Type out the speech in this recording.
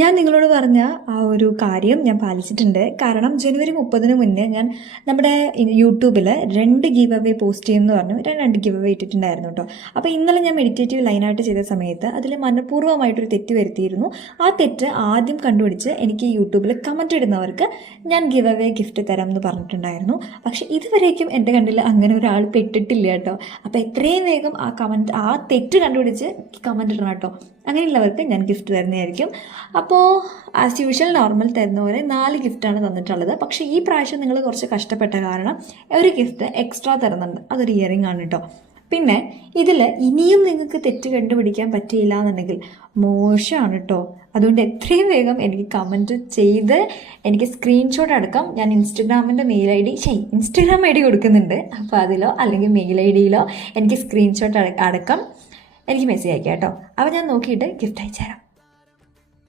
ഞാൻ നിങ്ങളോട് പറഞ്ഞ ആ ഒരു കാര്യം ഞാൻ പാലിച്ചിട്ടുണ്ട്. കാരണം ജനുവരി 30-ന് മുന്നേ ഞാൻ നമ്മുടെ യൂട്യൂബിൽ 2 ഗീവ് അവേ പോസ്റ്റ് ചെയ്യുമെന്ന് പറഞ്ഞു 2 ഗീവ് അവേ ഇട്ടിട്ടുണ്ടായിരുന്നു കേട്ടോ. അപ്പോൾ ഇന്നലെ ഞാൻ മെഡിറ്റേറ്റീവ് ലൈനായിട്ട് ചെയ്ത സമയത്ത് അതിൽ മനഃപൂർവ്വമായിട്ടൊരു തെറ്റ് വരുത്തിയിരുന്നു. ആ തെറ്റ് ആദ്യം കണ്ടുപിടിച്ച് എനിക്ക് യൂട്യൂബിൽ കമൻറ്റ് ഇടുന്നവർക്ക് ഞാൻ ഗീവ് അവേ ഗിഫ്റ്റ് തരാം എന്ന് പറഞ്ഞിട്ടുണ്ടായിരുന്നു. പക്ഷേ ഇതുവരേക്കും എൻ്റെ കണ്ണിൽ അങ്ങനെ ഒരാൾ പെട്ടിട്ടില്ല കേട്ടോ. അപ്പോൾ എത്രയും വേഗം ആ തെറ്റ് കണ്ടുപിടിച്ച് കമൻറ്റ് ഇടണം കേട്ടോ. അങ്ങനെയുള്ളവർക്ക് ഞാൻ ഗിഫ്റ്റ് തരുന്നതായിരിക്കും. അപ്പോൾ ആസ് യൂഷ്വൽ നോർമൽ തരുന്ന പോലെ 4 ഗിഫ്റ്റാണ് തന്നിട്ടുള്ളത്. പക്ഷേ ഈ പ്രാവശ്യം നിങ്ങൾ കുറച്ച് കഷ്ടപ്പെട്ട കാരണം ഒരു ഗിഫ്റ്റ് എക്സ്ട്രാ തരുന്നുണ്ട്. അതൊരു ഇയറിംഗ് ആണ് കേട്ടോ. പിന്നെ ഇതിൽ ഇനിയും നിങ്ങൾക്ക് തെറ്റ് കണ്ടുപിടിക്കാൻ പറ്റിയില്ല എന്നുണ്ടെങ്കിൽ മോശമാണ് കേട്ടോ. അതുകൊണ്ട് എത്രയും വേഗം എനിക്ക് കമൻറ്റ് ചെയ്ത് എനിക്ക് സ്ക്രീൻഷോട്ട് അടക്കം ഞാൻ ഇൻസ്റ്റഗ്രാം ഐ ഡി കൊടുക്കുന്നുണ്ട്. അപ്പോൾ അതിലോ അല്ലെങ്കിൽ മെയിൽ ഐ ഡിയിലോ എനിക്ക് സ്ക്രീൻഷോട്ട് അടക്കം എനിക്ക് മെസ്സേജ് അയക്കാം കേട്ടോ. അപ്പോൾ ഞാൻ നോക്കിയിട്ട് ഗിഫ്റ്റ് അയച്ചു തരാം.